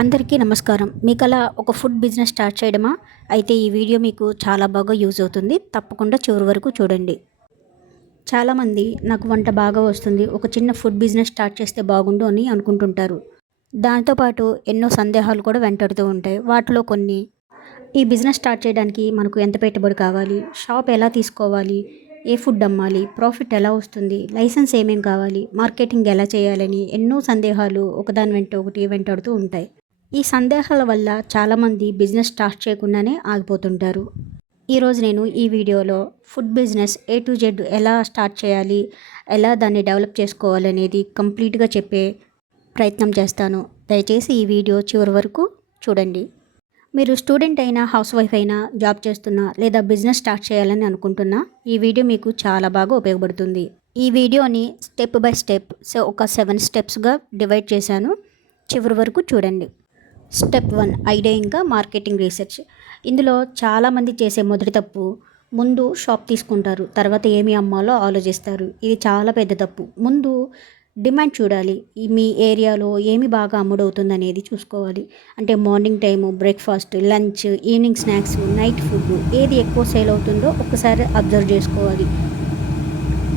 అందరికీ నమస్కారం. మీకలా ఒక ఫుడ్ బిజినెస్ స్టార్ట్ చేయడమా? అయితే ఈ వీడియో మీకు చాలా బాగా యూజ్ అవుతుంది. తప్పకుండా చివరి వరకు చూడండి. చాలామంది నాకు వంట బాగా వస్తుంది, ఒక చిన్న ఫుడ్ బిజినెస్ స్టార్ట్ చేస్తే బాగుండు అని అనుకుంటుంటారు. దాంతో పాటు ఎన్నో సందేహాలు కూడా వెంటాడుతూ ఉంటాయి. వాటిలో కొన్ని, ఈ బిజినెస్ స్టార్ట్ చేయడానికి మనకు ఎంత పెట్టుబడి కావాలి? షాప్ ఎలా తీసుకోవాలి? ఏ ఫుడ్ అమ్మాలి? ప్రాఫిట్ ఎలా వస్తుంది? లైసెన్స్ ఏమేం కావాలి? మార్కెటింగ్ ఎలా చేయాలని ఎన్నో సందేహాలు ఒకదాని వెంట ఒకటి వెంటాడుతూ ఉంటాయి. ఈ సందేహాల వల్ల చాలామంది బిజినెస్ స్టార్ట్ చేయకుండానే ఆగిపోతుంటారు. ఈరోజు నేను ఈ వీడియోలో food business A to Z ఎలా స్టార్ట్ చేయాలి, ఎలా దాన్ని డెవలప్ చేసుకోవాలనేది కంప్లీట్గా చెప్పే ప్రయత్నం చేస్తాను. దయచేసి ఈ వీడియో చివరి వరకు చూడండి. మీరు స్టూడెంట్ అయినా, హౌస్ వైఫ్ అయినా, జాబ్ చేస్తున్నా లేదా బిజినెస్ స్టార్ట్ చేయాలని అనుకుంటున్నా, ఈ వీడియో మీకు చాలా బాగా ఉపయోగపడుతుంది. ఈ వీడియోని స్టెప్ బై స్టెప్ ఒక 7 స్టెప్స్గా డివైడ్ చేశాను. చివరి వరకు చూడండి. స్టెప్ 1, ఐడియా ఇంకా మార్కెటింగ్ రీసెర్చ్. ఇందులో చాలామంది చేసే మొదటి తప్పు, ముందు షాప్ తీసుకుంటారు, తర్వాత ఏమి అమ్మాలో ఆలోచిస్తారు. ఇది చాలా పెద్ద తప్పు. ముందు డిమాండ్ చూడాలి. మీ ఏరియాలో ఏమి బాగా అమ్ముడవుతుంది అనేది చూసుకోవాలి. అంటే morning time breakfast, lunch, evening snacks, night food ఏది ఎక్కువ సేల్ అవుతుందో ఒక్కసారి అబ్జర్వ్ చేసుకోవాలి.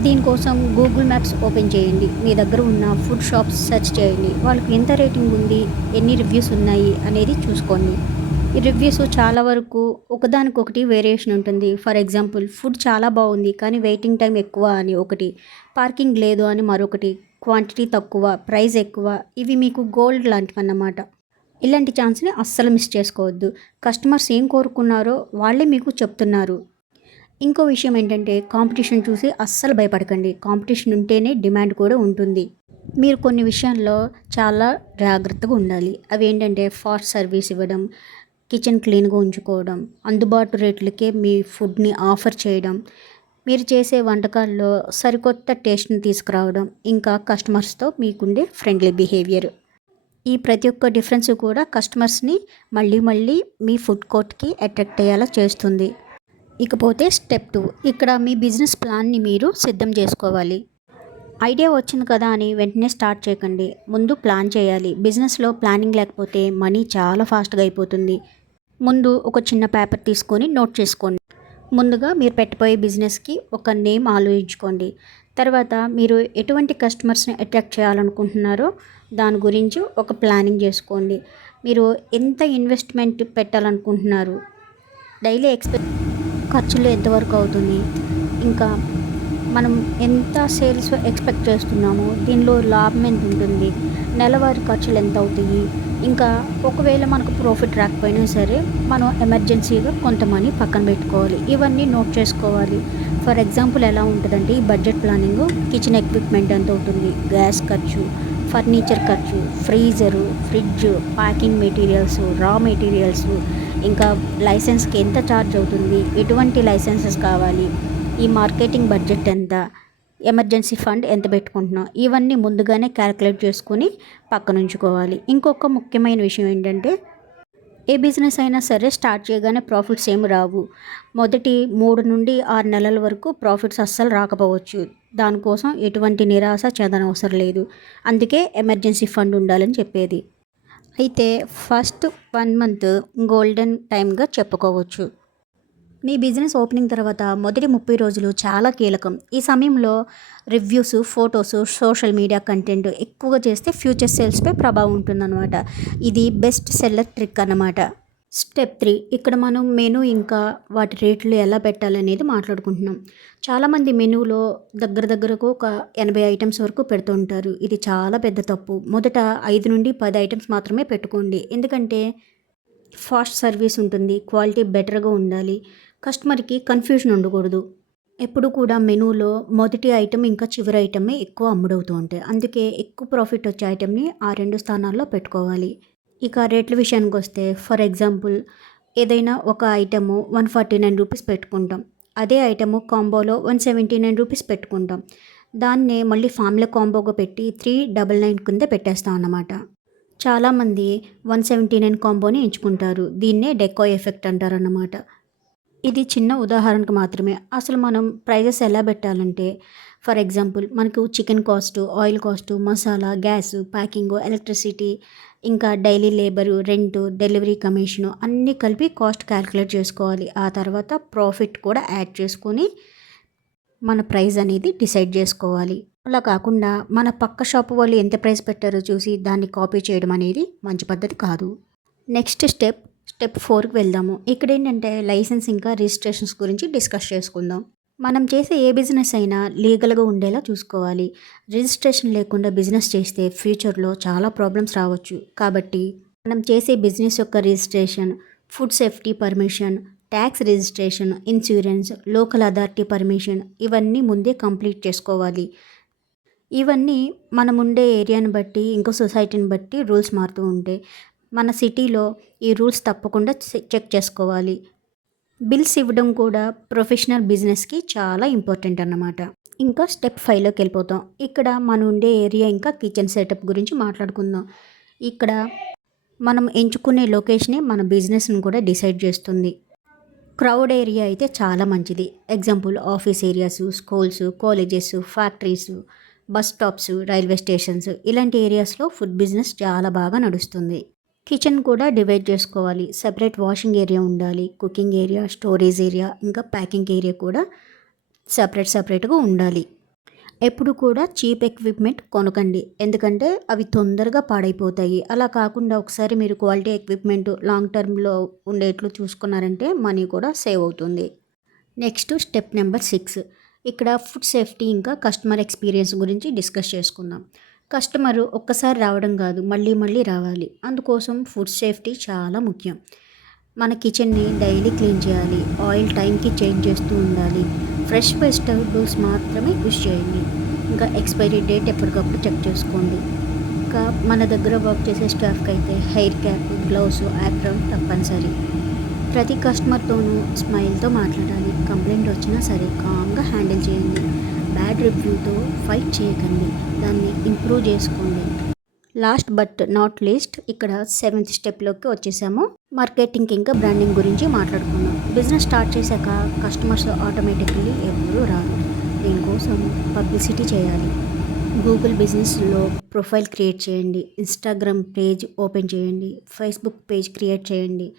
దీనికోసం గూగుల్ మ్యాప్స్ ఓపెన్ చేయండి. మీ దగ్గర ఉన్న ఫుడ్ షాప్స్ సెర్చ్ చేయండి. వాళ్ళకి ఎంత రేటింగ్ ఉంది, ఎన్ని రివ్యూస్ ఉన్నాయి అనేది చూసుకోండి. ఈ రివ్యూస్ చాలా వరకు ఒకదానికొకటి వేరియేషన్ ఉంటుంది. ఫర్ ఎగ్జాంపుల్, ఫుడ్ చాలా బాగుంది కానీ వెయిటింగ్ టైం ఎక్కువ అని ఒకటి, పార్కింగ్ లేదు అని మరొకటి, క్వాంటిటీ తక్కువ, ప్రైస్ ఎక్కువ. ఇవి మీకు గోల్డ్ లాంటివన్నమాట. ఇలాంటి ఛాన్స్ని అస్సలు మిస్ చేసుకోవద్దు. కస్టమర్స్ ఏం కోరుకున్నారో వాళ్ళే మీకు చెప్తున్నారు. ఇంకో విషయం ఏంటంటే, కాంపిటీషన్ చూసి అస్సలు భయపడకండి. కాంపిటీషన్ ఉంటేనే డిమాండ్ కూడా ఉంటుంది. మీరు కొన్ని విషయాల్లో చాలా జాగ్రత్తగా ఉండాలి. అవి ఏంటంటే, ఫాస్ట్ సర్వీస్ ఇవ్వడం, కిచెన్ క్లీన్గా ఉంచుకోవడం, అందుబాటు రేట్లకే మీ ఫుడ్ని ఆఫర్ చేయడం, మీరు చేసే వంటకాల్లో సరికొత్త టేస్ట్ని తీసుకురావడం, ఇంకా కస్టమర్స్తో మీకుండే ఫ్రెండ్లీ బిహేవియర్. ఈ ప్రతి ఒక్క డిఫరెన్స్ కూడా కస్టమర్స్ని మళ్ళీ మళ్ళీ మీ ఫుడ్ కోర్ట్కి అట్రాక్ట్ అయ్యేలా చేస్తుంది. ఇకపోతే స్టెప్ 2, ఇక్కడ మీ బిజినెస్ ప్లాన్ని మీరు సిద్ధం చేసుకోవాలి. ఐడియా వచ్చింది కదా అని వెంటనే స్టార్ట్ చేయకండి. ముందు ప్లాన్ చేయాలి. బిజినెస్లో ప్లానింగ్ లేకపోతే మనీ చాలా ఫాస్ట్గా అయిపోతుంది. ముందు ఒక చిన్న పేపర్ తీసుకొని నోట్ చేసుకోండి. ముందుగా మీరు పెట్టబోయే బిజినెస్కి ఒక నేమ్ ఆలోచించుకోండి. తర్వాత మీరు ఎటువంటి కస్టమర్స్ని అట్రాక్ట్ చేయాలనుకుంటున్నారో దాని గురించి ఒక ప్లానింగ్ చేసుకోండి. మీరు ఎంత ఇన్వెస్ట్మెంట్ పెట్టాలనుకుంటున్నారు, డైలీ ఖర్చులు ఎంతవరకు అవుతుంది, ఇంకా మనం ఎంత సేల్స్ ఎక్స్పెక్ట్ చేస్తున్నాము, దీనిలో లాభం ఎంత ఉంటుంది, నెలవారీ ఖర్చులు ఎంత అవుతాయి, ఇంకా ఒకవేళ మనకు ప్రాఫిట్ రాకపోయినా సరే మనం ఎమర్జెన్సీగా కొంత మనీ పక్కన పెట్టుకోవాలి. ఇవన్నీ నోట్ చేసుకోవాలి. ఫర్ ఎగ్జాంపుల్ ఎలా ఉంటుందంటే, ఈ బడ్జెట్ ప్లానింగ్ కిచెన్ ఎక్విప్మెంట్ ఎంత అవుతుంది, గ్యాస్ ఖర్చు, ఫర్నిచర్ ఖర్చు, freezer, fridge, packing materials, raw materials, ఇంకా లైసెన్స్కి ఎంత ఛార్జ్ అవుతుంది, ఎటువంటి లైసెన్సెస్ కావాలి, ఈ మార్కెటింగ్ బడ్జెట్ ఎంత, ఎమర్జెన్సీ ఫండ్ ఎంత పెట్టుకుంటున్నాం, ఇవన్నీ ముందుగానే క్యాలిక్యులేట్ చేసుకొని పక్కన ఉంచుకోవాలి. ఇంకొక ముఖ్యమైన విషయం ఏంటంటే, ఏ బిజినెస్ అయినా సరే స్టార్ట్ చేయగానే ప్రాఫిట్స్ ఏమి రావు. మొదటి 3 నుండి 6 నెలల వరకు ప్రాఫిట్స్ అస్సలు రాకపోవచ్చు. దానికోసం ఎటువంటి నిరాశ చెందనవసరం లేదు. అందుకే ఎమర్జెన్సీ ఫండ్ ఉండాలని చెప్పేది. అయితే ఫస్ట్ 1 మంత్ గోల్డెన్ టైమ్గా చెప్పుకోవచ్చు. మీ బిజినెస్ ఓపెనింగ్ తర్వాత మొదటి 30 రోజులు చాలా కీలకం. ఈ సమయంలో reviews, photos, social media content ఎక్కువగా చేస్తే ఫ్యూచర్ సేల్స్పై ప్రభావం ఉంటుందన్నమాట. ఇది బెస్ట్ సెల్లర్ ట్రిక్ అన్నమాట. స్టెప్ 3, ఇక్కడ మనం మెనూ ఇంకా వాటి రేట్లు ఎలా పెట్టాలనేది మాట్లాడుకుంటున్నాం. చాలామంది మెనూలో దగ్గరకు ఒక 80 ఐటమ్స్ వరకు పెడుతూ ఉంటారు. ఇది చాలా పెద్ద తప్పు. మొదట 5 నుండి 10 ఐటమ్స్ మాత్రమే పెట్టుకోండి. ఎందుకంటే ఫాస్ట్ సర్వీస్ ఉంటుంది, క్వాలిటీ బెటర్గా ఉండాలి, కస్టమర్కి కన్ఫ్యూజన్ ఉండకూడదు. ఎప్పుడు కూడా మెనూలో మొదటి ఐటమ్ ఇంకా చివరి ఐటమే ఎక్కువ అమ్ముడవుతూ ఉంటాయి. అందుకే ఎక్కువ ప్రాఫిట్ వచ్చే ఐటమ్ని ఆ 2 స్థానాల్లో పెట్టుకోవాలి. ఇక రేట్ల విషయానికి వస్తే, ఫర్ ఎగ్జాంపుల్, ఏదైనా ఒక ఐటము 149 రూపీస్ పెట్టుకుంటాం. అదే ఐటము కాంబోలో 179 రూపీస్ పెట్టుకుంటాం. దాన్నే మళ్ళీ ఫ్యామిలీ కాంబోగా పెట్టి 399 కింద పెట్టేస్తాం అన్నమాట. చాలామంది 179 కాంబోని ఎంచుకుంటారు. దీన్నే డెకో ఎఫెక్ట్ అంటారన్నమాట. ఇది చిన్న ఉదాహరణకు మాత్రమే. అసలు మనం ప్రైజెస్ ఎలా పెట్టాలంటే, ఫర్ ఎగ్జాంపుల్ మనకు chicken cost, oil cost, masala, gas, packing, electricity, ఇంకా daily labour, rent, delivery commission అన్నీ కలిపి కాస్ట్ క్యాలిక్యులేట్ చేసుకోవాలి. ఆ తర్వాత ప్రాఫిట్ కూడా యాడ్ చేసుకొని మన ప్రైస్ అనేది డిసైడ్ చేసుకోవాలి. అలా కాకుండా మన పక్క షాపు వాళ్ళు ఎంత ప్రైస్ పెట్టారో చూసి దాన్ని కాపీ చేయడం అనేది మంచి పద్ధతి కాదు. నెక్స్ట్ స్టెప్ 4కి వెళ్దాము. ఇక్కడ ఏంటంటే లైసెన్స్ ఇంకా రిజిస్ట్రేషన్స్ గురించి డిస్కస్ చేసుకుందాం. మనం చేసే ఏ బిజినెస్ అయినా లీగల్గా ఉండేలా చూసుకోవాలి. రిజిస్ట్రేషన్ లేకుండా బిజినెస్ చేస్తే ఫ్యూచర్లో చాలా ప్రాబ్లమ్స్ రావచ్చు. కాబట్టి మనం చేసే బిజినెస్ యొక్క registration, food safety permission, tax registration, insurance, local authority permission ఇవన్నీ ముందే కంప్లీట్ చేసుకోవాలి. ఇవన్నీ మనం ఉండే ఏరియాని బట్టి ఇంకో సొసైటీని బట్టి రూల్స్ మారుతూ ఉంటాయి. మన సిటీలో ఈ రూల్స్ తప్పకుండా చెక్ చేసుకోవాలి. బిల్స్ ఇవ్వడం కూడా ప్రొఫెషనల్ బిజినెస్కి చాలా ఇంపార్టెంట్ అన్నమాట. ఇంకా స్టెప్ 5లోకి వెళ్ళిపోతాం. ఇక్కడ మనం ఉండే ఏరియా ఇంకా కిచెన్ సెటప్ గురించి మాట్లాడుకుందాం. ఇక్కడ మనం ఎంచుకునే లొకేషనే మన బిజినెస్ని కూడా డిసైడ్ చేస్తుంది. క్రౌడ్ ఏరియా అయితే చాలా మంచిది. Example office areas, schools, colleges, factories, bus stops, railway stations ఇలాంటి ఏరియాస్లో ఫుడ్ బిజినెస్ చాలా బాగా నడుస్తుంది. కిచెన్ కూడా డివైడ్ చేసుకోవాలి. సెపరేట్ వాషింగ్ ఏరియా ఉండాలి, కుకింగ్ ఏరియా, స్టోరేజ్ ఏరియా, ఇంకా ప్యాకింగ్ ఏరియా కూడా సపరేట్గా ఉండాలి. ఎప్పుడు కూడా చీప్ ఎక్విప్మెంట్ కొనకండి, ఎందుకంటే అవి తొందరగా పాడైపోతాయి. అలా కాకుండా ఒకసారి మీరు క్వాలిటీ ఎక్విప్మెంట్ లాంగ్ టర్మ్లో ఉండేట్లు చూసుకున్నారంటే మనీ కూడా సేవ్ అవుతుంది. Next step number 6. ఇక్కడ ఫుడ్ సేఫ్టీ ఇంకా కస్టమర్ ఎక్స్పీరియన్స్ గురించి డిస్కస్ చేసుకుందాం. కస్టమరు ఒక్కసారి రావడం కాదు, మళ్ళీ రావాలి. అందుకోసం ఫుడ్ సేఫ్టీ చాలా ముఖ్యం. మన కిచెన్ని డైలీ క్లీన్ చేయాలి. ఆయిల్ టైంకి చేంజ్ చేస్తూ ఉండాలి. ఫ్రెష్ వెజిటబుల్స్ మాత్రమే యూస్ చేయండి. ఇంకా ఎక్స్పైరీ డేట్ ఎప్పటికప్పుడు చెక్ చేసుకోండి. ఇంకా మన దగ్గర వర్క్ చేసే స్టాఫ్కి అయితే హెయిర్ క్యాప్, గ్లౌస్, యాప్రాన్ తప్పనిసరి. ప్రతి కస్టమర్తోనూ స్మైల్తో మాట్లాడాలి. కంప్లైంట్ వచ్చినా సరే కామ్గా హ్యాండిల్ చేయండి. బ్యాడ్ రివ్యూతో ఫైట్ చేయకండి, దాన్ని ఇంప్రూవ్ చేసుకోండి. లాస్ట్ బట్ నాట్ లీస్ట్ ఇక్కడ 7th స్టెప్లోకి వచ్చేసాము. మార్కెటింగ్ ఇంకా బ్రాండింగ్ గురించి మాట్లాడుకుందాం. బిజినెస్ స్టార్ట్ చేశాక కస్టమర్స్ ఆటోమేటిక్లీ ఎవరూ రారు. దీనికోసం పబ్లిసిటీ చేయాలి. గూగుల్ బిజినెస్లో ప్రొఫైల్ క్రియేట్ చేయండి. ఇన్స్టాగ్రామ్ పేజ్ ఓపెన్ చేయండి. ఫేస్బుక్ పేజ్ క్రియేట్ చేయండి.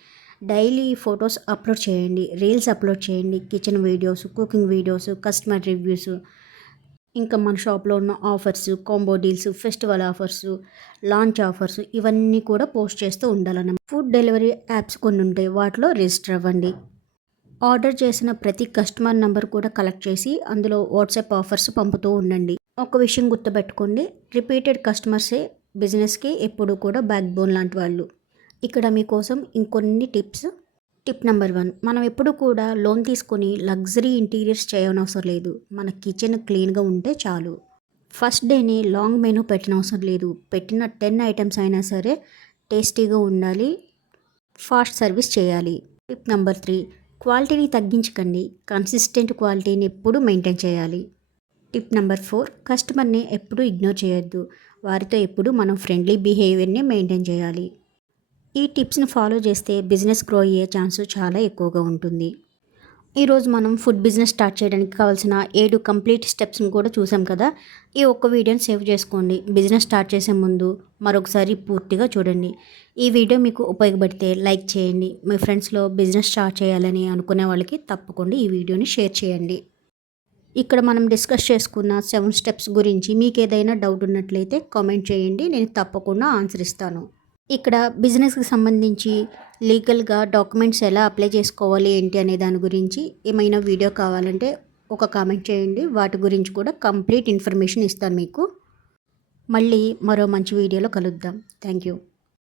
డైలీ ఫొటోస్ అప్లోడ్ చేయండి. రీల్స్ అప్లోడ్ చేయండి. Kitchen videos, cooking videos, customer reviews, ఇంకా మన షాప్లో ఉన్న offers, combo deals, festival offers, launch offers ఇవన్నీ కూడా పోస్ట్ చేస్తూ ఉండాలన్నమాట. ఫుడ్ డెలివరీ యాప్స్ కొన్ని ఉంటాయి, వాటిలో రిజిస్టర్ అవ్వండి. ఆర్డర్ చేసిన ప్రతి కస్టమర్ నెంబర్ కూడా కలెక్ట్ చేసి అందులో వాట్సాప్ ఆఫర్స్ పంపుతూ ఉండండి. ఒక విషయం గుర్తుపెట్టుకోండి, రిపీటెడ్ కస్టమర్సే బిజినెస్కి ఎప్పుడు కూడా బ్యాక్ బోన్ లాంటి వాళ్ళు. ఇక్కడ మీకోసం ఇంకొన్ని టిప్స్. టిప్ నెంబర్ 1, మనం ఎప్పుడు కూడా లోన్ తీసుకొని లగ్జరీ ఇంటీరియర్స్ చేయనవసరం లేదు. మన కిచెన్ క్లీన్గా ఉంటే చాలు. ఫస్ట్ డేనే లాంగ్ మెనూ పెట్టనవసరం లేదు. పెట్టిన 10 ఐటమ్స్ అయినా సరే టేస్టీగా ఉండాలి, ఫాస్ట్ సర్వీస్ చేయాలి. టిప్ నెంబర్ 3, క్వాలిటీని తగ్గించకండి, కన్సిస్టెంట్ క్వాలిటీని ఎప్పుడు మెయింటైన్ చేయాలి. టిప్ నెంబర్ 4, కస్టమర్ని ఎప్పుడూ ఇగ్నోర్ చేయొద్దు, వారితో ఎప్పుడు మనం ఫ్రెండ్లీ బిహేవియర్ని మెయింటైన్ చేయాలి. ఈ టిప్స్ని ఫాలో చేస్తే బిజినెస్ గ్రో అయ్యే ఛాన్స్ చాలా ఎక్కువగా ఉంటుంది. ఈరోజు మనం ఫుడ్ బిజినెస్ స్టార్ట్ చేయడానికి కావాల్సిన 7 కంప్లీట్ స్టెప్స్ని కూడా చూసాం కదా. ఈ ఒక్క వీడియోని సేవ్ చేసుకోండి. బిజినెస్ స్టార్ట్ చేసే ముందు మరొకసారి పూర్తిగా చూడండి. ఈ వీడియో మీకు ఉపయోగపడితే లైక్ చేయండి. మీ ఫ్రెండ్స్లో బిజినెస్ స్టార్ట్ చేయాలని అనుకునే వాళ్ళకి తప్పకుండా ఈ వీడియోని షేర్ చేయండి. ఇక్కడ మనం డిస్కస్ చేసుకున్న 7 స్టెప్స్ గురించి మీకు ఏదైనా డౌట్ ఉన్నట్లయితే కామెంట్ చేయండి, నేను తప్పకుండా ఆన్సర్ ఇస్తాను. ఇక్కడ బిజినెస్కి సంబంధించి లీగల్గా డాక్యుమెంట్స్ ఎలా అప్లై చేసుకోవాలి ఏంటి అనే దాని గురించి ఏమైనా వీడియో కావాలంటే ఒక కామెంట్ చేయండి, వాటి గురించి కూడా కంప్లీట్ ఇన్ఫర్మేషన్ ఇస్తాను మీకు. మళ్ళీ మరో మంచి వీడియోలో కలుద్దాం. Thank you.